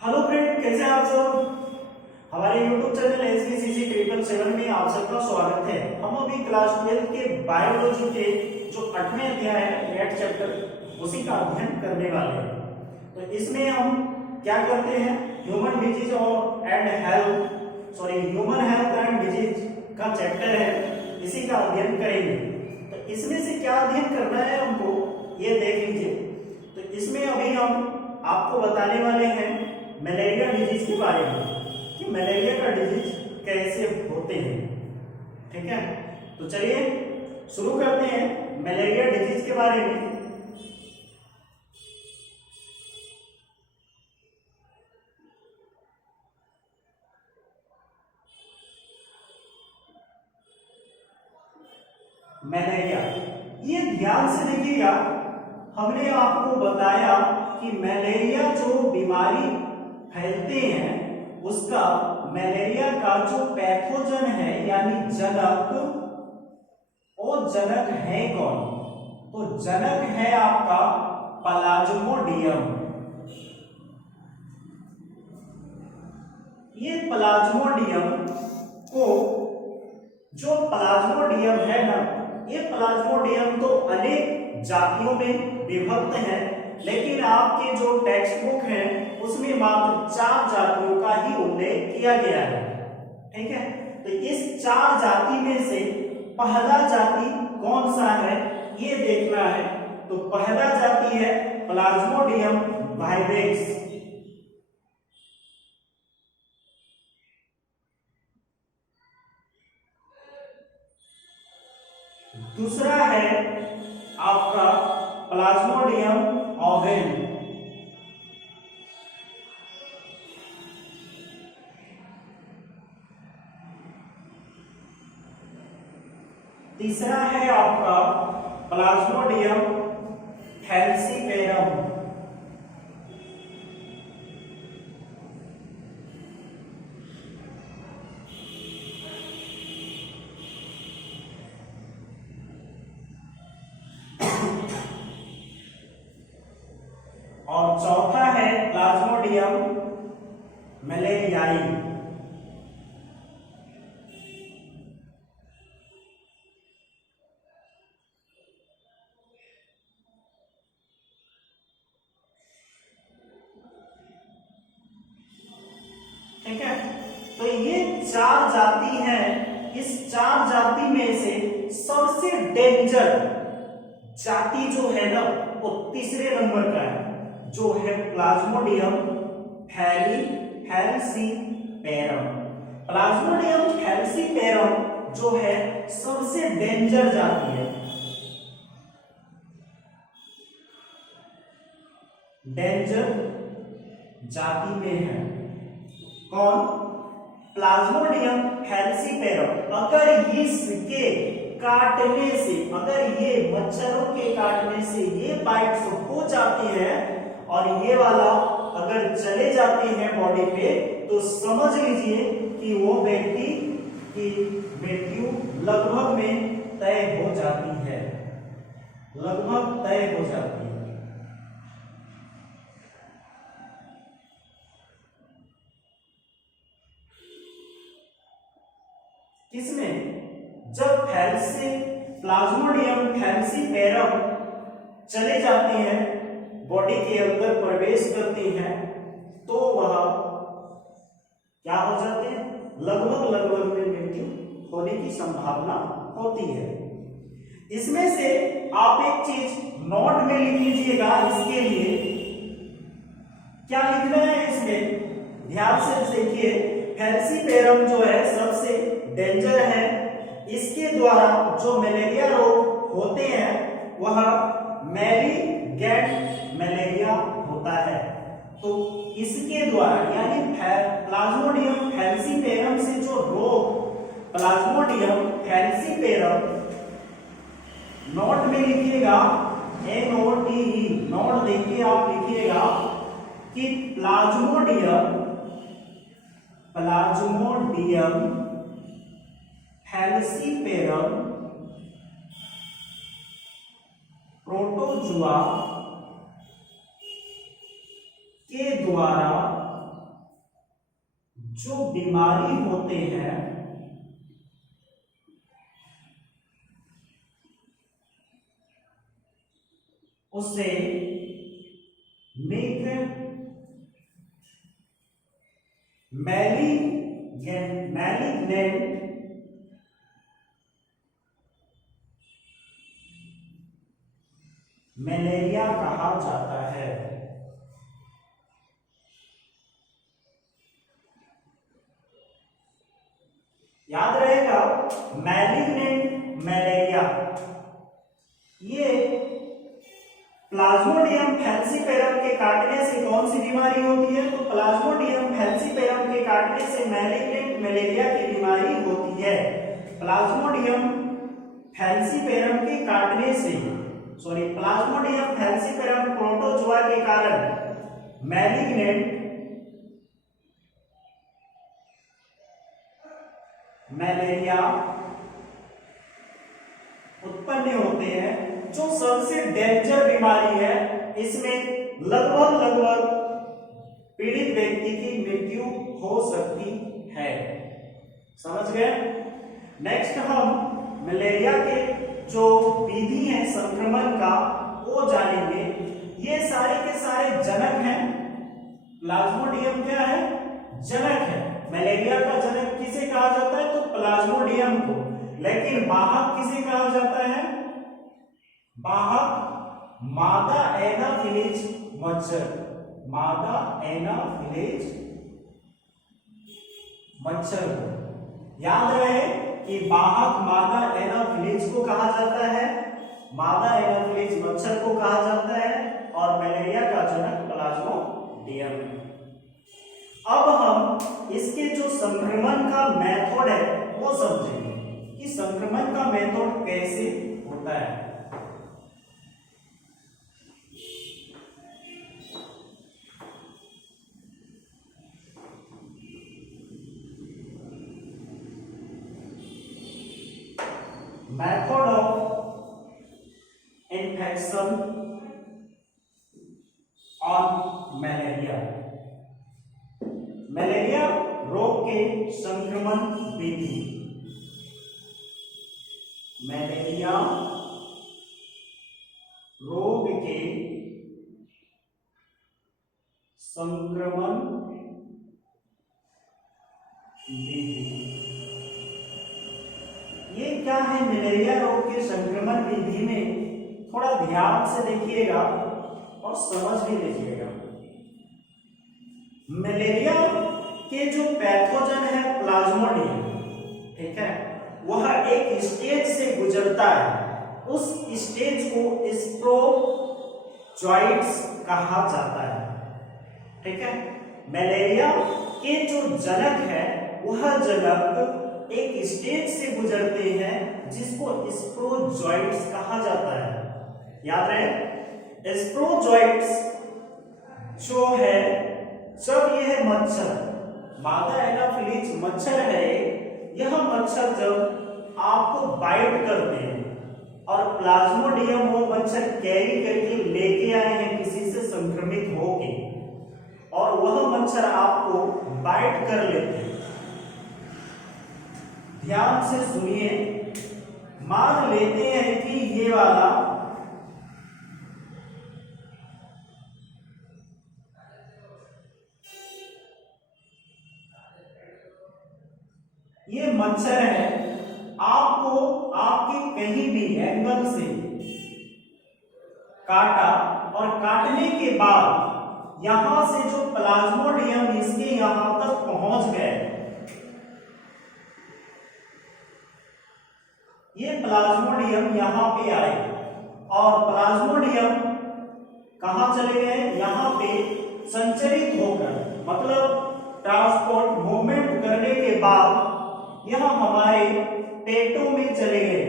Hello friend, कैसे हैं आप सब। हमारे YouTube चैनल SBCC 777 में आप सबका स्वागत है। हम अभी क्लास 12 के बायोलॉजी के जो 8वें अध्याय है रेड चैप्टर उसी का अध्ययन करने वाले हैं। तो इसमें हम क्या करते हैं, ह्यूमन डिजीज और ह्यूमन हेल्थ एंड डिजीज का चैप्टर है, इसी का अध्ययन करेंगे। तो इसमें से क्या अध्ययन करना है हमको, ये देख लीजिए। तो इसमें अभी हम आपको बताने वाले हैं मलेरिया डिजीज के बारे में कि मलेरिया का डिजीज कैसे होते हैं। ठीक है, तो चलिए शुरू करते हैं मलेरिया डिजीज के बारे में। मलेरिया, ये ध्यान से देखिएगा, हमने आपको बताया कि मलेरिया जो बीमारी फैलते हैं उसका मलेरिया का जो पैथोजन है यानी जनक, वो जनक है कौन? तो जनक है आपका प्लाज्मोडियम। ये प्लाज्मोडियम को, जो प्लाज्मोडियम है ना, ये प्लाज्मोडियम तो अनेक जातियों में विभक्त है, लेकिन आपके जो टेक्स्ट बुक है उसमें मात्र 4 जातियों का ही उल्लेख किया गया है। ठीक है, तो इस 4 जाति में से पहला जाति कौन सा है ये देखना है। तो पहला जाति है प्लाज्मोडियम वाइवेक्स। दूसरा है आपका प्लाज्मोडियम ओवेन। तीसरा है आपका प्लाज्मोडियम फैलसीपेरम। और चौथा है प्लाज्मोडियम मलेरियाई। ठीक है, तो ये 4 जाति हैं। इस 4 जाति में से सबसे डेंजर जाति जो है ना, वो तीसरे नंबर का है, जो है प्लाज्मोडियम फैलसीपेरम। प्लाज्मोडियम फैलसीपेरम जो है सबसे डेंजर जाति है। डेंजर जाति में है कौन? प्लाज्मोडियम फैलसीपेरम। अगर इसके काटने से, अगर ये मच्छरों के काटने से ये बाइट्स हो जाती है और ये वाला अगर चले जाते हैं बॉडी पे, तो समझ लीजिए कि वो व्यक्ति की मृत्यु लगभग में तय हो जाती है, लगभग तय हो जाती है। किसमें? जब प्लाज्मोडियम फैलसीपेरम चले जाते हैं, बॉडी के अंदर प्रवेश करते हैं, तो वह क्या हो जाते हैं, लगभग में मृत्यु होने की संभावना होती है। इसमें से आप एक चीज नोट में लिख लीजिएगा, इसके लिए क्या लिखना है इसमें, ध्यान से देखिए। फैलसीपेरम जो है सबसे डेंजर है। इसके द्वारा जो मलेरिया रोग होते हैं वह मैरीगेट मलेरिया होता है। तो इसके द्वारा यानी प्लाज्मोडियम फैलसीपेरम से जो रोग, प्लाज्मोडियम फैलसीपेरम, नोट में लिखिएगा NOTE, नोट देखिए आप लिखिएगा कि प्लाज्मोडियम फैलसीपेरम प्रोटोजुआ के द्वारा जो बीमारी होते हैं उसे मैलिग्नेंट मलेरिया कहा जाता है। याद रहेगा, मैलिग्नेंट मलेरिया ये प्लाज्मोडियम फैल्सीपेरम के काटने से कौन सी बीमारी होती है? तो प्लाज्मोडियम फैल्सीपेरम के काटने से मैलिग्नेंट मलेरिया की बीमारी होती है। प्लाज्मोडियम फैल्सीपेरम के काटने से प्लाज्मोडियम फैल्सीपेरम प्रोटोजोआ के कारण मैलिग्नेंट मलेरिया उत्पन्न होते हैं, जो सबसे डेंजर बीमारी है। इसमें लगभग पीड़ित व्यक्ति की मृत्यु हो सकती है। समझ गए? नेक्स्ट हम मलेरिया के जो विधि है संक्रमण का वो जानेंगे। ये सारे के सारे जनक हैं। प्लाज्मोडियम क्या है? जनक है। मलेरिया का जनक किसे कहा जाता है? तो प्लाज्मोडियम को। लेकिन वाहक किसे कहा जाता है? वाहक मादा एनाफिलीज मच्छर। मादा एनाफिलीज मच्छर को याद रहे कि वाहक मादा एनाफिलीज को कहा जाता है, मादा एनाफिलीज मच्छर को कहा जाता है, और मलेरिया का जनक प्लाज्मोडियम। अब हम इसके जो संक्रमण का मेथड है वो समझेंगे कि संक्रमण का मेथड कैसे होता है। Method of infection on malaria. Malaria रोग के संक्रमण विधि। मलेरिया रोग के संक्रमण विधि। ये क्या है? मलेरिया रोग के संक्रमण विधि में थोड़ा ध्यान से देखिएगा और समझ भी लीजिएगा। मलेरिया के जो पैथोजन है प्लाज्मोडियम, ठीक है, वह एक स्टेज से गुजरता है। उस स्टेज को स्पोरोजोइट्स कहा जाता है। ठीक है, मलेरिया के जो जनक है वह जनक एक स्टेज से गुजरते हैं जिसको स्पोरोजोइट्स कहा जाता है। याद रहे, स्पोरोजोइट्स जो है, जब यह मच्छर मादा एनाफिलीज मच्छर है, यह मच्छर जब आपको बाइट करते हैं और प्लाज्मोडियम वो मच्छर कैरी करके लेके आए हैं किसी से संक्रमित होके, और वह मच्छर आपको बाइट कर लेते हैं। ध्यान से सुनिए, मान लेते हैं कि ये वाला ये मच्छर है, आपको आपके कहीं भी एंगल से काटा, और काटने के बाद यहां से जो प्लाज्मोडियम इसके यहां तक पहुंच गए, ये प्लाज्मोडियम यहां पे आए और प्लाज्मोडियम कहां चले गए? यहां पे संचरित होकर, मतलब ट्रांसपोर्ट मूवमेंट करने के बाद यह हमारे पेटों में चले गए,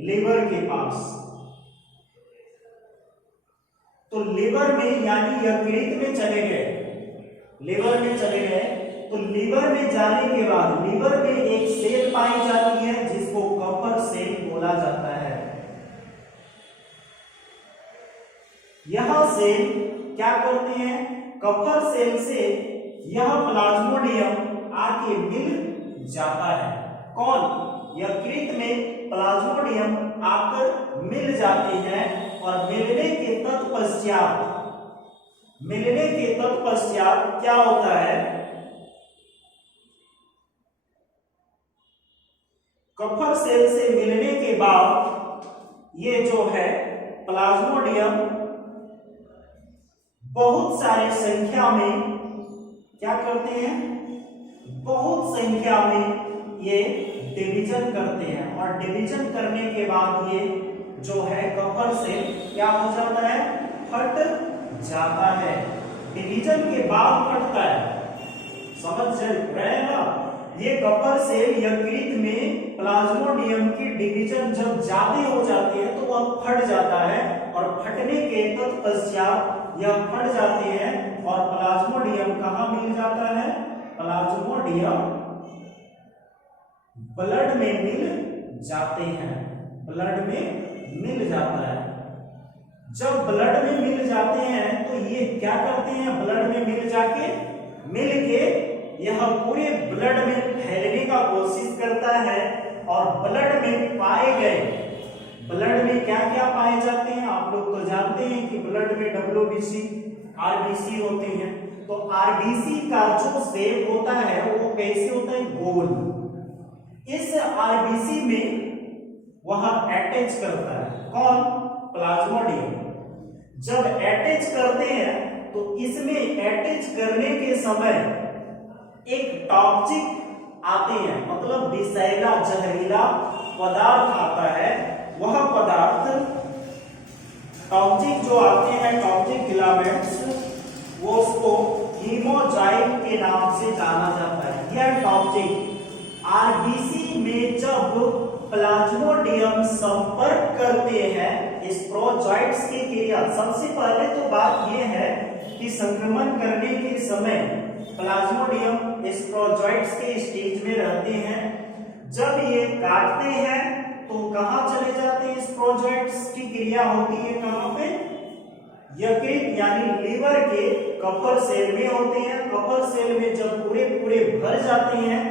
लिवर के पास। तो लिवर में यानी यकृत में चले गए, लिवर में चले गए। तो लिवर में जाने के बाद लिवर में एक सेल पाई जाती है जिसको कपर सेल बोला जाता है। यह सेल क्या करते हैं? कपर सेल से यह प्लाज्मोडियम आके मिल जाता है। कौन? यकृत में प्लाज्मोडियम आकर मिल जाते हैं और मिलने के तत्पश्चात क्या होता है? कफर सेल से मिलने के बाद ये जो है प्लाज्मोडियम बहुत सारे संख्या में क्या करते हैं? बहुत संख्या में ये डिवीजन करते हैं और डिवीजन करने के बाद ये जो है कफर सेल क्या हो जाता है? फट जाता है। डिवीजन के बाद फटता है, समझ रहे हैं ना? ये कफर सेल यकृत में प्लाज्मोडियम की डिवीजन जब ज्यादा हो जाती है तो वह फट जाता है और फटने के तत्पश्चात यह फट जाते हैं और प्लाज्मोडियम कहाँ मिल जाता है? प्लाज्मोडियम ब्लड में मिल जाते हैं, ब्लड में मिल जाता है। जब ब्लड में मिल जाते हैं तो ये क्या करते हैं? ब्लड में मिल के यह पूरे ब्लड में फैलने का कोशिश करता है और ब्लड में पाए गए, ब्लड में क्या क्या पाए जाते हैं? आप लोग तो जानते हैं कि ब्लड में WBC, RBC होते हैं। तो RBC का जो शेप होता है वो कैसे होता है? गोल। इस RBC में वह अटैच करता है। कौन? प्लाज्मोडियम। जब अटैच करते हैं तो इसमें अटैच करने के समय एक टॉक्सिक आते हैं, मतलब विषैला जहरीला पदार्थ आता है। वह पदार्थ टॉक्सिक जो आते हैं, टॉक्सिक फिलामेंट्स, वो उसको हीमोजाइम के नाम से जाना जाता है। यह टॉक्सिक RBC में जब प्लाज्मोडियम संपर्क करते हैं, स्पोरोजॉइट्स की क्रिया, सबसे पहले तो बात यह है कि संक्रमण करने के समय प्लाज्मोडियम स्पोरोजॉइट्स के स्टेज में रहते हैं। जब ये काटते हैं तो कहां चले जाते हैं? स्पोरोजॉइट्स की क्रिया होती है कहां पे? यकृत यानी लीवर के कफर सेल में होते हैं। कफर सेल में जब पूरे भर जाते हैं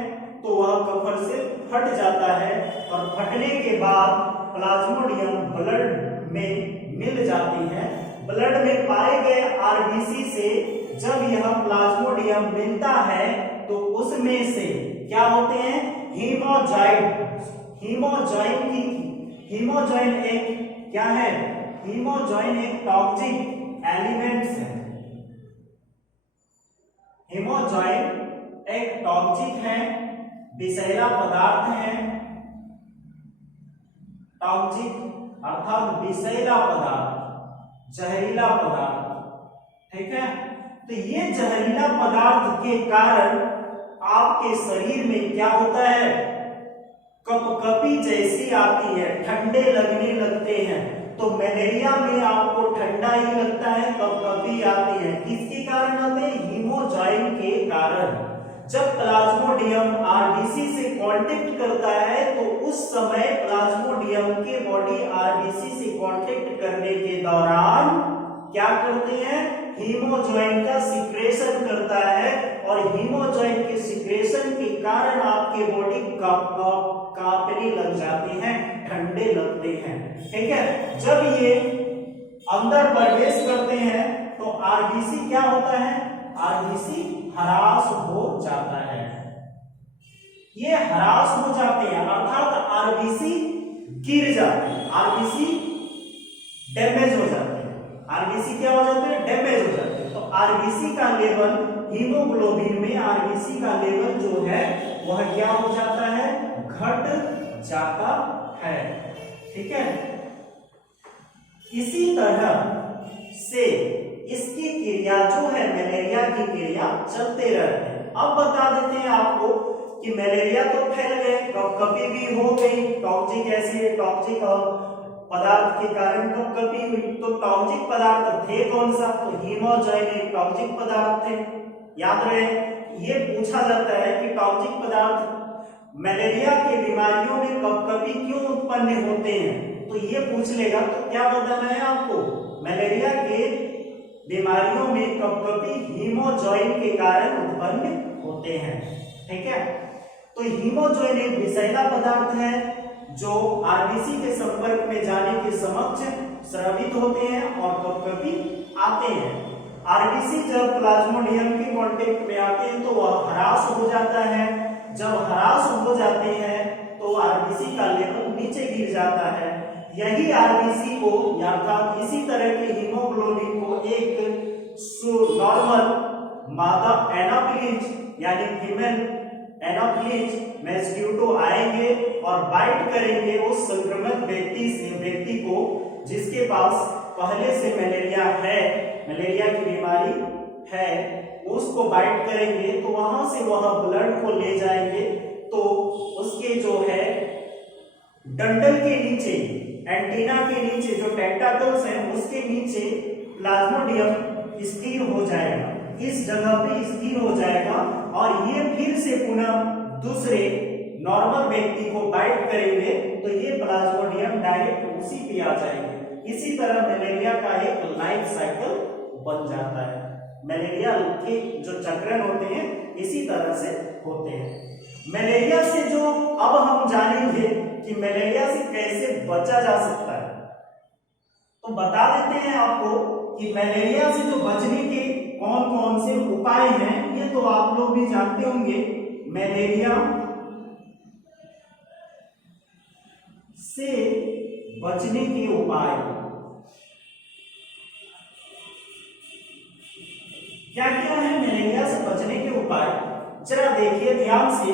तो वह कफर सेल फट जाता है और फटने के बाद प्लाज्मोडियम ब्लड में मिल जाते हैं। ब्लड में पाए गए RBC से जब यह प्लाज्मोडियम मिलता है तो उसमें से क्या होते हैं? हीमोजॉइन एक क्या है? हीमोजॉइन एक टॉक्सिक एलिमेंट्स है। हीमोजॉइन एक टॉक्सिक है, विषैला पदार्थ है। टॉक्सिक अर्थात विषैला पदार्थ, जहरीला पदार्थ, ठीक है? तो ये जहरीला पदार्थ के कारण आपके शरीर में क्या होता है? कपकपी जैसी आती है, ठंडे लगने लगते हैं। तो मलेरिया में आपको ठंडा ही लगता है, कपकपी आती है। किसके कारण आते हैं? हीमोजाइम के कारण। जब प्लाज्मोडियम RBC से कांटेक्ट करता है तो उस समय प्लाज्मोडियम के बॉडी RBC से कांटेक्ट करने के दौरान क्या करते हैं? हीमोजॉइन का सिक्रेशन करता है और हीमोजॉइन के सिक्रेशन के कारण आपके बॉडी कांपने लग जाते हैं, ठंडे लगते हैं, ठीक है? जब ये अंदर प्रवेश करते हैं तो RBC क्या होता है? RBC हरास हो जाता है। ये हरास हो जाते हैं अर्थात RBC गिर जाते हैं, RBC डैमेज हो जाते हैं। RBC क्या हो जाते हैं? डैमेज हो जाते हैं। तो RBC का लेवल, हीमोग्लोबिन में RBC का लेवल जो है वह क्या हो जाता है? घट जाता है, ठीक है? इसी तरह से इसकी क्रिया जो है मलेरिया की क्रिया चलते रहते हैं। अब बता देते हैं आपको कि मलेरिया तो फैल गए, कपकपी भी हो गई, टॉक्सिक एसिड, टॉक्सिक पदार्थ के कारण कपकपी हुई। तो टॉक्सिक पदार्थ थे कौन सा? तो हीमोजॉइन एक टॉक्सिक पदार्थ थे। याद रहे, ये पूछा जाता है कि टॉक्सिक पदार्थ मलेरिया के बीमारियों में कपकपी क्यों उत्पन्न होते हैं, तो ये पूछ लेगा। तो क्या बताना है आपको? मलेरिया के बीमारियों में कपकपी हीमोजॉइन के कारण उत्पन्न होते हैं। ठीक है। तो हीमो जो है विषैला पदार्थ है जो आरबीसी के संपर्क में जाने के समक्ष स्रावित होते हैं और कभी आते हैं। आरबीसी जब प्लाज्मोडियम के कांटेक्ट में आते हैं तो वह ह्रास हो जाता है। जब ह्रास हो जाते हैं तो आरबीसी का लेवल नीचे गिर जाता है। यही आरबीसी को अर्थात इसी तरह के हीमोग्लोबिन को एक नॉर्मल मादा एनाफिलिज यानी फीमेल एनाफिलिज मस्क्यूटो आएंगे और बाइट करेंगे उस संक्रमित व्यक्ति को जिसके पास पहले से मलेरिया है, मलेरिया की बीमारी है, उसको बाइट करेंगे तो वहां से वह ब्लड को ले जाएंगे। तो उसके जो है डंडल के नीचे, एंटीना के नीचे जो टेंटाकल्स हैं उसके नीचे प्लाज्मोडियम स्थिर हो जाएगा, इस जगह पे स्थिर हो जाएगा और ये फिर से पुनः दूसरे नॉर्मल व्यक्ति को बाइट करेंगे तो ये प्लाज्मोडियम डायरेक्ट उसी पे आ जाएंगे। इसी तरह मलेरिया का एक लाइफ साइकिल बन जाता है। मलेरिया के जो चक्रण होते हैं इसी तरह से होते हैं। मलेरिया से जो अब हम जानेंगे कि मलेरिया से कैसे बचा जा सकता है, तो बता देते हैं आपको कि मलेरिया से जो बचने के कौन कौन से उपाय हैं, ये तो आप लोग भी जानते होंगे। मलेरिया से बचने के उपाय क्या क्या है? मलेरिया से बचने के उपाय जरा देखिए ध्यान से।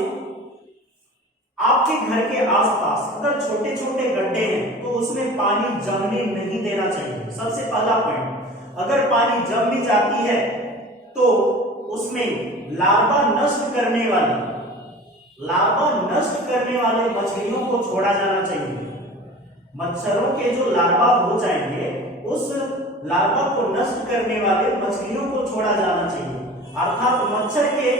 आपके घर के आसपास अगर छोटे छोटे गड्ढे हैं तो उसमें पानी जमने नहीं देना चाहिए, सबसे पहला पॉइंट। अगर पानी जम भी जाती है तो उसमें लार्वा नष्ट करने वाले मछलियों को छोड़ा जाना चाहिए। मच्छरों के जो लार्वा हो जाएंगे उस लार्वा को नष्ट करने वाले मछलियों को छोड़ा जाना चाहिए। अर्थात मच्छर के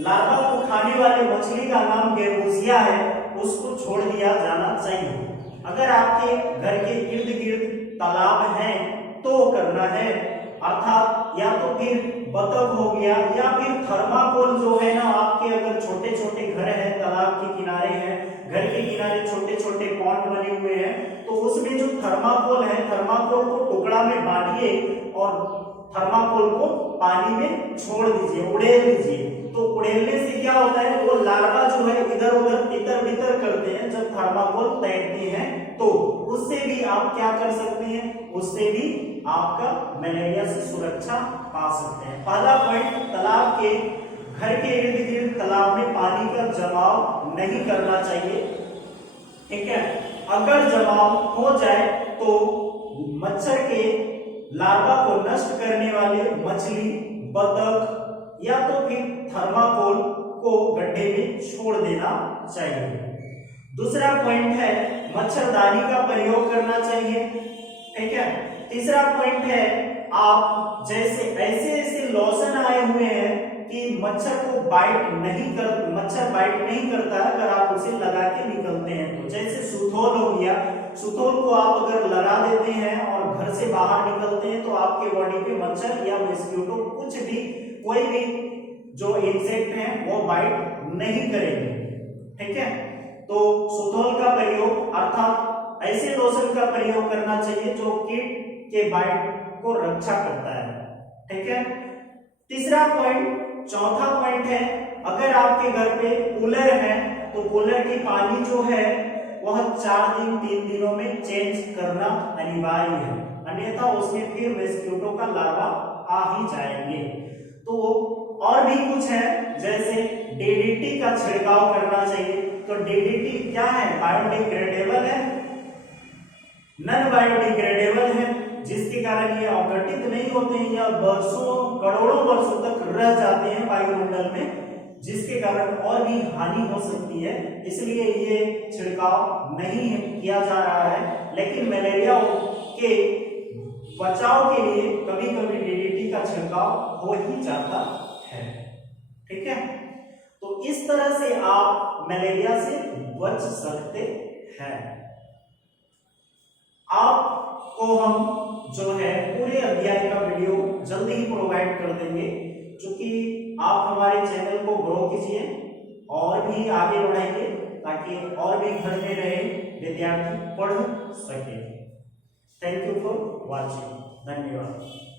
लार्वा को खाने वाले मछली का नाम गेरबूसिया है, उसको छोड़ दिया जाना चाहिए। अगर आपके घर के इर्द गिर्द तालाब हैं तो करना है, अर्थात या तो फिर बतख हो गया या फिर थर्माकोल जो है ना, आपके अगर छोटे छोटे घर हैं, तालाब के किनारे हैं, घर के किनारे छोटे छोटे पॉन्ड बने हुए हैं, तो उसमें जो थर्माकोल है, थर्माकोल को टुकड़ा में बांटिए और थर्माकोल को पानी में छोड़ दीजिए, उड़ेल दीजिए। तो उड़ेलने से क्या होता है, वो लार्वा जो है इधर उधर तितर बितर करते हैं जब थर्माकोल तैरते हैं, तो उससे भी आप क्या कर सकते हैं, उससे भी आपका मलेरिया से सुरक्षा पा सकते हैं। पहला पॉइंट, तालाब के घर के इर्द गिर्द तालाब में पानी का जमाव नहीं करना चाहिए। ठीक है, अगर जमाव हो जाए तो मच्छर के लार्वा को नष्ट करने वाले मछली, बतख या तो फिर थर्माकोल को गड्ढे में छोड़ देना चाहिए। दूसरा पॉइंट है मच्छरदानी का प्रयोग करना चाहिए। ठीक है, तीसरा पॉइंट है आप जैसे ऐसे लोशन आए हुए हैं कि मच्छर बाइट नहीं करता है, अगर आप उसे लगा के निकलते हैं तो, जैसे सुथोल हो गया, सुथोल को आप अगर लगा देते हैं और घर से बाहर निकलते हैं तो आपके बॉडी पे मच्छर या मस्क्यूटो कुछ भी कोई भी जो इंसेक्ट हैं वो बाइट नहीं करेंगे। ठीक है, तो सुथोल का प्रयोग अर्थात ऐसे लोशन का प्रयोग करना चाहिए जो कीट के बाइट को रक्षा करता है। ठीक है, तीसरा पॉइंट, चौथा पॉइंट है अगर आपके घर पे कूलर है तो कूलर की पानी जो है वह 4 दिन 3 दिनों में चेंज करना अनिवार्य है, अन्यथा उसमें फिर मस्क्यूटो का लार्वा आ ही जाएंगे। तो और भी कुछ है, जैसे डीडीटी का छिड़काव करना चाहिए। तो डीडीटी क्या है, बायोडिग्रेडेबल है, नॉन बायोडिग्रेडेबल है, जिसके कारण ये अवघटित नहीं होते हैं या वर्षों करोड़ों वर्षों तक रह जाते हैं वायुमंडल में, जिसके कारण और भी हानि हो सकती है। इसलिए ये छिड़काव नहीं किया जा रहा है, लेकिन मलेरिया के बचाव के लिए कभी कभी डीडीटी का छिड़काव हो ही जाता है। ठीक है, तो इस तरह से आप मलेरिया से बच सकते हैं। आपको हम जो है पूरे अध्याय का वीडियो जल्दी ही प्रोवाइड कर देंगे, क्योंकि आप हमारे चैनल को ग्रो कीजिए और भी आगे बढ़ाइए ताकि और भी घर में रहे विद्यार्थी पढ़ सके। Thank you for watching. धन्यवाद।